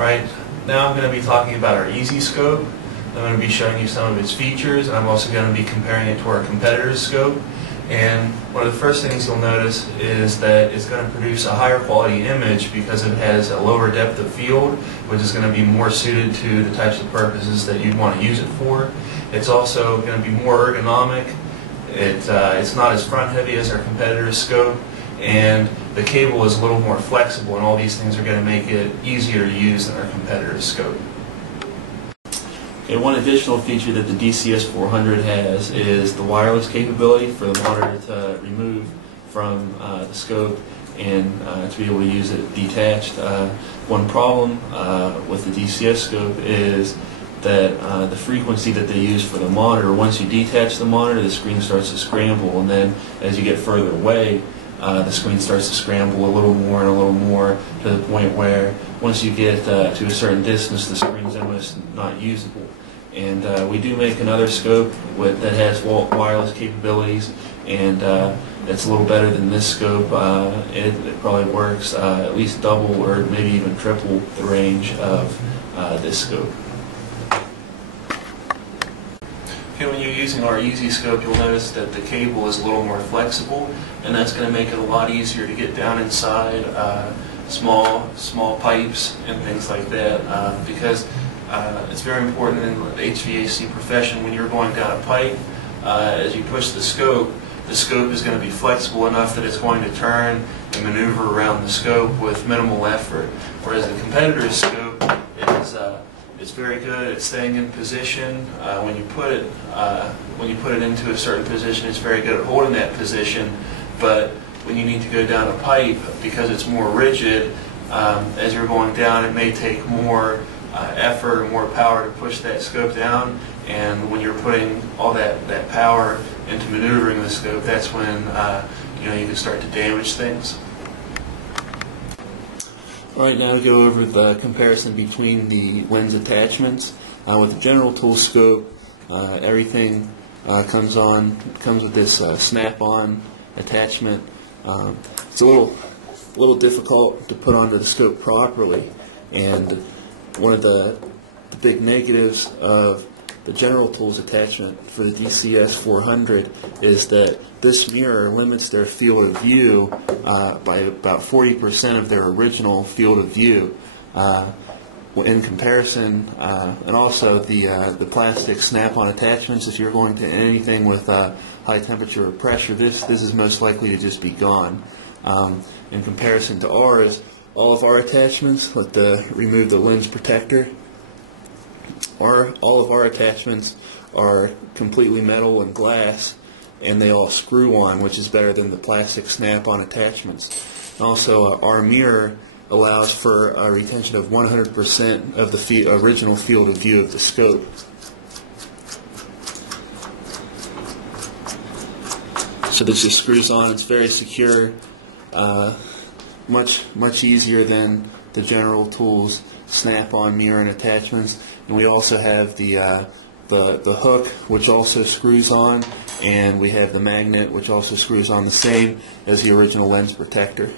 Alright, now I'm going to be talking about our Easy Scope. I'm going to be showing you some of its features, and I'm also going to be comparing it to our competitor's scope. And one of the first things you'll notice is that it's going to produce a higher quality image because it has a lower depth of field, which is going to be more suited to the types of purposes that you'd want to use it for. It's also going to be more ergonomic. It's not as front heavy as our competitor's scope, and the cable is a little more flexible, and all these things are going to make it easier to use than our competitor's scope. Okay, one additional feature that the DCS400 has is the wireless capability for the monitor to remove from the scope and to be able to use it detached. One problem with the DCS scope is that the frequency that they use for the monitor, once you detach the monitor, the screen starts to scramble, and then as you get further away, the screen starts to scramble a little more and a little more, to the point where once you get to a certain distance, the screen's almost not usable. And we do make another scope that has wireless capabilities, and it's a little better than this scope. It probably works at least double or maybe even triple the range of this scope. Okay, when you're using our Easy Scope, you'll notice that the cable is a little more flexible, and that's going to make it a lot easier to get down inside small pipes and things like that, because it's very important in the HVAC profession when you're going down a pipe. As you push the scope is going to be flexible enough that it's going to turn and maneuver around the scope with minimal effort, whereas the competitor's scope is very good at staying in position. When you put it into a certain position, it's very good at holding that position. But when you need to go down a pipe, because it's more rigid, as you're going down, it may take more effort or more power to push that scope down. And when you're putting all that power into maneuvering the scope, that's when you can start to damage things. Alright, now we'll go over the comparison between the lens attachments. With the general tool scope, everything comes with this snap-on attachment. It's a little difficult to put onto the scope properly, and one of the big negatives of the general tools attachment for the DCS400 is that this mirror limits their field of view by about 40% of their original field of view. In comparison, and also the plastic snap-on attachments, if you're going to anything with high temperature or pressure, this is most likely to just be gone. In comparison to ours, all of our attachments, like remove the lens protector, all of our attachments are completely metal and glass, and they all screw on, which is better than the plastic snap-on attachments. Also, our mirror allows for a retention of 100% of the original field of view of the scope. So this just screws on. It's very secure, much easier than the general tools snap-on mirror and attachments. And we also have the hook, which also screws on, and we have the magnet, which also screws on, the same as the original lens protector.